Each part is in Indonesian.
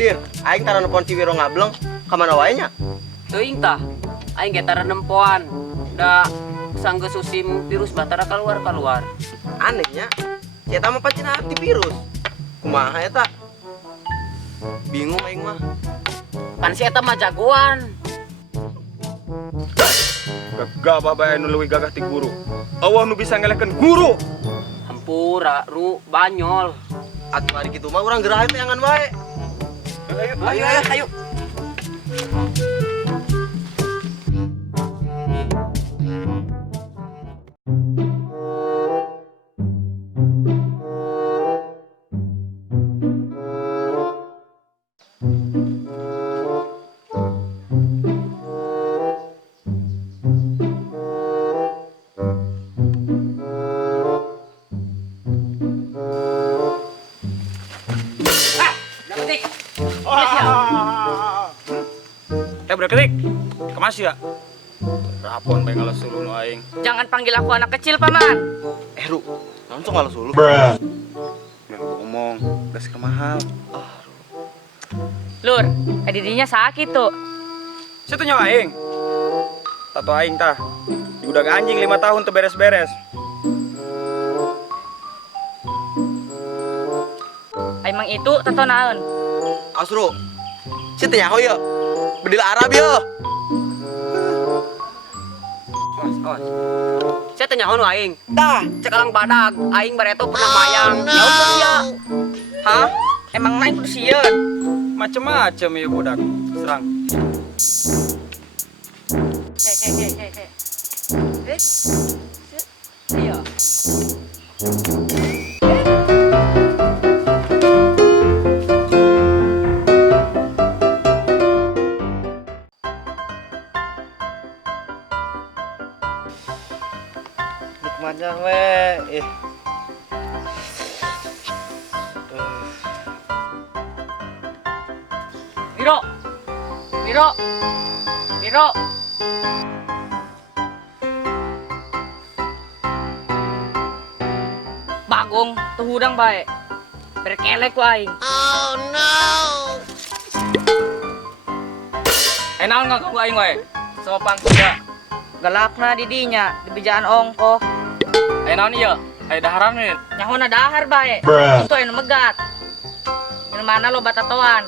dir, aing tara nepon Ciwiro ngableng, kamana wae nya? Teuing tah, aing ge tara nempoan. Da sanggeus susim virus batara keluar. Anehnya, eta mah pacina antivirus. Kumaha eta? Bingung aing mah. Kan si eta mah jagoan. Gagah babae nu leuwih gagah ti guru. Allah nu bisa ngelehkeun guru. Hampura, ru, banyol. Atuh hari kitu mah urang geurahan teh angan wae. Ayo. Dapetik. Berketik. Kemas ya? Rapon bae ngalos sulu nu aing. Jangan panggil aku anak kecil, Paman. Ru, naon sok ngalos dulu? Yang ngomong, gas kemahal. Lur, didinya sakit tuh. Situ nyawa aing. Tato aing tah. Udah anjing 5 tahun tuh beres-beres. Emang itu tato naon? Asru. Situ nyaho ye. Bedil Arab ye. Awas. Saya tanya nu aing. Tah, cek alang badag, aing bareto pernah mayang. Nyaut teu sia. Hah? Emang naik kudu sieun. Macem-macem ya budak. Serang. Iya. Nikmatnya we. Wiro. Bagong, tuh hudang bae. Berkelek ku aing. Enak enggak aing wae? Sopan sudah. Galakna didinya, dibijaan ongko. Naon ieu? Aya daharan nih. Nyahona dahar bae. Itu anu megat. Mana lo batatoan?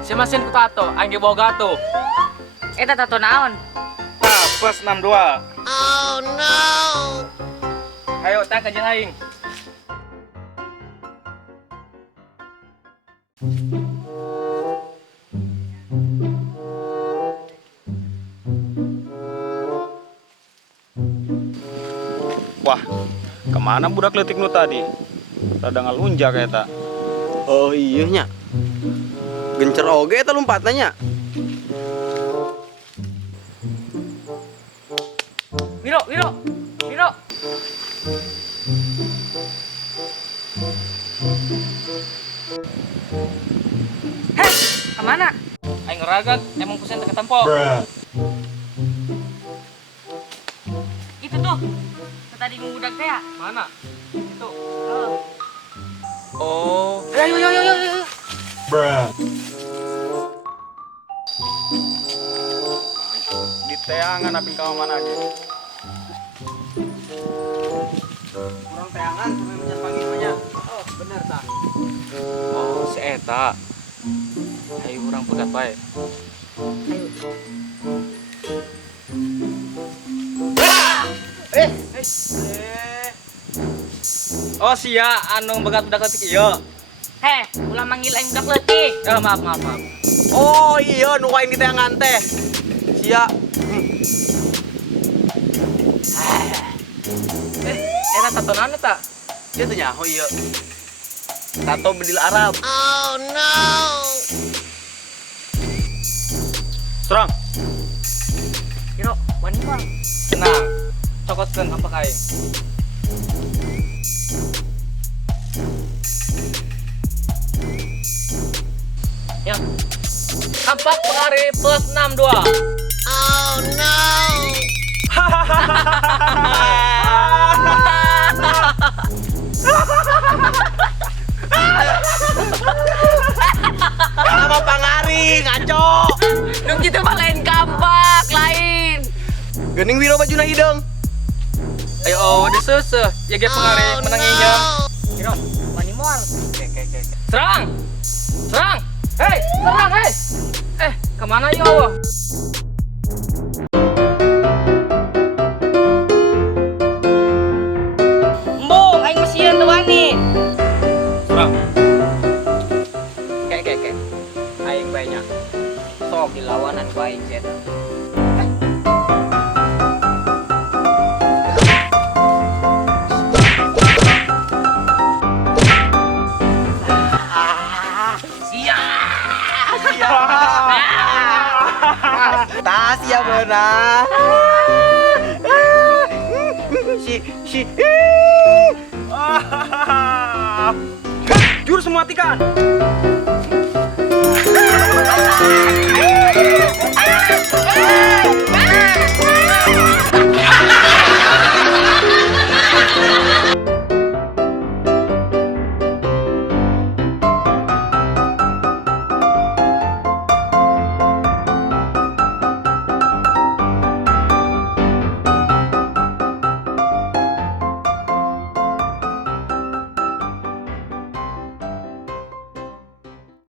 Si mesin ku tato, aing ge boga tuh. Eta tato naon? Tah, plus 62. Ayo tang ka jeung aing. Wah, kemana budak letik nu tadi? Rada ngalunjak eta. Oh iya nya. Gencer oge eta lompatna nya. Wiro. Heh, kemana? Aing ngeragat, emang kusen teu ketempo. Itu tuh. Tadi ngudak teh ya? Mana? Itu. Oh. Oh. Ayo. Di teangan apin ka mana ge. Urang teangan sampai menjas pagi nya. Oh, bener tah. Oh, si eta. Ayo urang pegat bae. Oh sia anu begat budak leutik ieu. Heh, ulah manggil aing budak leutik. Maaf. Oh iya nu aing di teangan teh. Sia. Eta tato naon eta? Dia teh nyaho ieu. Tato bedil Arab. Serang. Wiro, wani bang. Tenang. Cokotkeun hampak aing. Ya. Hampak pengari plus 62. Nama Gening wiro baju na hidung. Ayo, desese. Ya ge pengare menanginya. Kiron, wani moal. Serang! Serang! Hei, serang, hei! Kemana yo? Embung, aing mesian tuh wani. Serang! Kek. Aing banyak. Sok dilawanan ku aing jet. Tas ya benar. Si. Jurus mematikan!